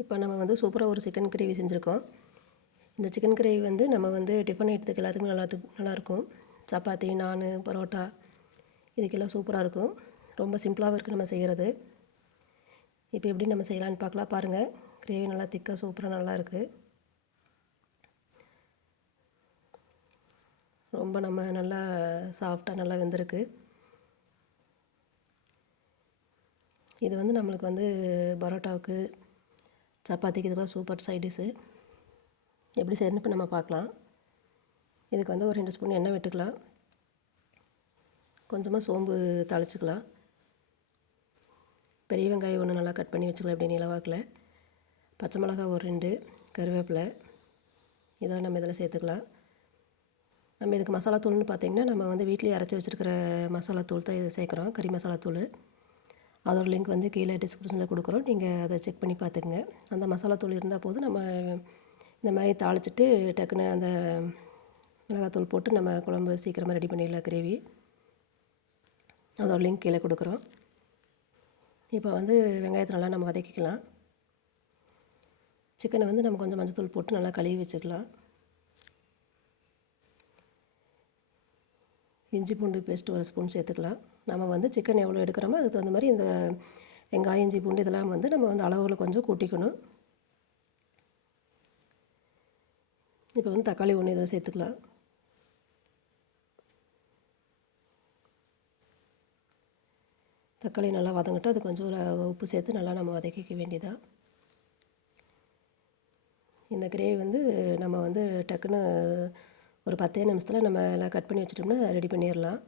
இப்போ நம்ம வந்து சூப்பராக ஒரு சிக்கன் கிரேவி செஞ்சுருக்கோம். இந்த சிக்கன் கிரேவி வந்து நம்ம வந்து டிஃபன் ஐட்டத்துக்கு எல்லாத்துக்குமே நல்லாயிருக்கும். சப்பாத்தி, நான், பரோட்டா இதுக்கெல்லாம் சூப்பராக இருக்கும். ரொம்ப சிம்பிளாகவும் இருக்குது நம்ம செய்கிறது. இப்போ எப்படி நம்ம செய்யலான்னு பார்க்கலாம். பாருங்கள், கிரேவி நல்லா திக்காக சூப்பராக நல்லா இருக்குது. ரொம்ப நம்ம நல்லா சாஃப்டாக நல்லா வெந்திருக்கு. இது வந்து நம்மளுக்கு வந்து பரோட்டாவுக்கு, சப்பாத்திக்கு இதுக்கெல்லாம் சூப்பர் சைட் டிஷ்ஷு. எப்படி செய்யணும்னு இப்போ நம்ம பார்க்கலாம். இதுக்கு வந்து ஒரு 2 ஸ்பூன் எண்ணெய் விட்டுக்கலாம். கொஞ்சமாக சோம்பு தாளிச்சிக்கலாம். பெரிய வெங்காயம் ஒன்று நல்லா கட் பண்ணி வச்சுக்கலாம். இப்படி நீளவாக்கில். பச்சை மிளகா ஒரு 2, கருவேப்பிலை இதெல்லாம் நம்ம இதில் சேர்த்துக்கலாம். நம்ம இதுக்கு மசாலா தூள்னு பார்த்திங்கன்னா நம்ம வந்து வீட்டிலேயே அரைச்சி வச்சுருக்கிற மசாலா தூள் தான் இது சேர்க்குறோம். கறி மசாலா தூள். அதோட லிங்க் வந்து கீழே டிஸ்கிரிப்ஷனில் கொடுக்குறோம். நீங்கள் அதை செக் பண்ணி பார்த்துக்குங்க. அந்த மசாலா தூள் இருந்தால் போதும். நம்ம இந்த மாதிரி தாளிச்சிட்டு டக்குன்னு அந்த மிளகாத்தூள் போட்டு நம்ம குழம்பு சீக்கிரமாக ரெடி பண்ணிடலாம் கிரேவி. அதோட லிங்க் கீழே கொடுக்குறோம். இப்போ வந்து வெங்காயத்தை நல்லா நம்ம வதக்கிக்கலாம். சிக்கனை வந்து நம்ம கொஞ்சம் மஞ்சள் போட்டு நல்லா கழுவி வச்சுக்கலாம். இஞ்சி பூண்டு பேஸ்ட்டு 1 ஸ்பூன் சேர்த்துக்கலாம். நம்ம வந்து சிக்கன் எவ்வளோ எடுக்கிறோமோ அதுக்கு தகுந்த மாதிரி இந்த வெங்காயம், இஞ்சி பூண்டு இதெல்லாம் வந்து நம்ம வந்து அளவில் கொஞ்சம் கூட்டிக்கணும். இப்போ வந்து தக்காளி 1 இதில் சேர்த்துக்கலாம். தக்காளி நல்லா வதங்கிட்டு அது கொஞ்சம் உப்பு சேர்த்து நல்லா நம்ம வதக்கிக்க வேண்டியதாக. இந்த கிரேவி வந்து நம்ம வந்து டக்குன்னு ஒரு 10 நிமிஷத்தில் நம்ம எல்லாம் கட் பண்ணி வச்சிட்டோம்னா ரெடி பண்ணிடலாம்.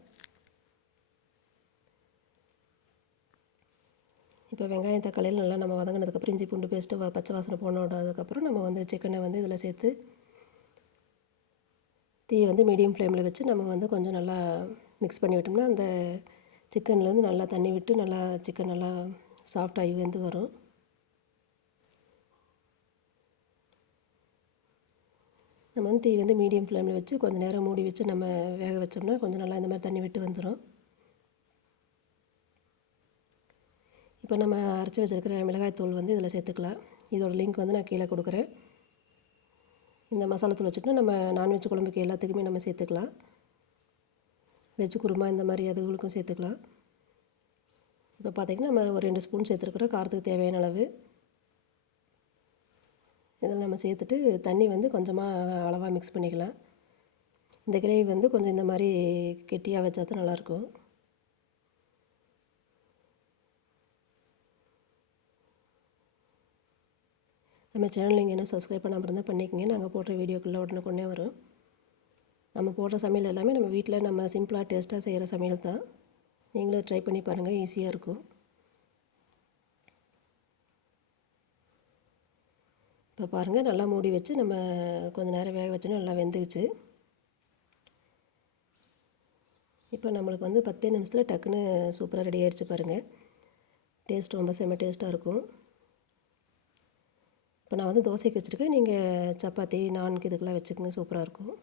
இப்போ வெங்காயம் தக்காளியில் நல்லா நம்ம வதங்கினதுக்கப்புறம் இஞ்சி பூண்டு பேஸ்ட்டு பச்சை வாசனை போனதுக்கப்புறம் நம்ம வந்து சிக்கனை வந்து இதில் சேர்த்து தீயை வந்து மீடியம் ஃப்ளேமில் வச்சு நம்ம வந்து கொஞ்சம் நல்லா மிக்ஸ் பண்ணி விட்டோம்னா அந்த சிக்கன்லேருந்து நல்லா தண்ணி விட்டு நல்லா சிக்கன் நல்லா சாஃப்டாகி வெந்து வரும். நம்ம வந்து தீ வந்து மீடியம் ஃப்ளேமில் வச்சு கொஞ்சம் நேரம் மூடி வச்சு நம்ம வேக வச்சோம்னா கொஞ்சம் நல்லா இந்த மாதிரி தண்ணி விட்டு வந்துடும். இப்போ நம்ம அரைச்சி வச்சுருக்கிற மிளகாய்த்தூள் வந்து இதில் சேர்த்துக்கலாம். இதோட லிங்க் வந்து நான் கீழே கொடுக்குறேன். இந்த மசாலா தூள் வச்சுட்டு நம்ம நான்வெஜ் குழம்புக்கு எல்லாத்துக்குமே நம்ம சேர்த்துக்கலாம். வெஜ் குருமா இந்த மாதிரி அதுகளுக்கும் சேர்த்துக்கலாம். இப்போ பார்த்திங்கன்னா நம்ம ஒரு 2 ஸ்பூன் சேர்த்துருக்குறோம். காரத்துக்கு தேவையான அளவு இதில் நம்ம சேர்த்துட்டு தண்ணி வந்து கொஞ்சமாக அளவாக மிக்ஸ் பண்ணிக்கலாம். இந்த கிரேவி வந்து கொஞ்சம் இந்த மாதிரி கெட்டியாக வச்சா தான் நல்லாயிருக்கும். நம்ம சேனல் நீங்கள் என்ன சப்ஸ்கிரைப் பண்ணாமல் இருந்தால் பண்ணிக்கங்க. நாங்கள் போடுற வீடியோக்குள்ளே உடனே வரும். நம்ம போடுற சமையல் எல்லாமே நம்ம வீட்டில் நம்ம சிம்பிளாக டேஸ்ட்டாக செய்கிற சமையல் தான். நீங்களும் ட்ரை பண்ணி பாருங்கள், ஈஸியாக இருக்கும். இப்போ பாருங்கள், நல்லா மூடி வச்சு நம்ம கொஞ்சம் நேரம் வேக வச்சோன்னா நல்லா வெந்துச்சு. இப்போ நம்மளுக்கு வந்து 10 நிமிஷத்தில் டக்குன்னு சூப்பராக ரெடி ஆயிடுச்சு பாருங்கள். டேஸ்ட் ரொம்ப செம்ம டேஸ்ட்டாக இருக்கும். இப்போ நான் வந்து தோசைக்கு வச்சுருக்கேன். நீங்கள் சப்பாத்தி, நான்கு இதுக்கெல்லாம் வச்சுக்கோங்க, சூப்பராக இருக்கும்.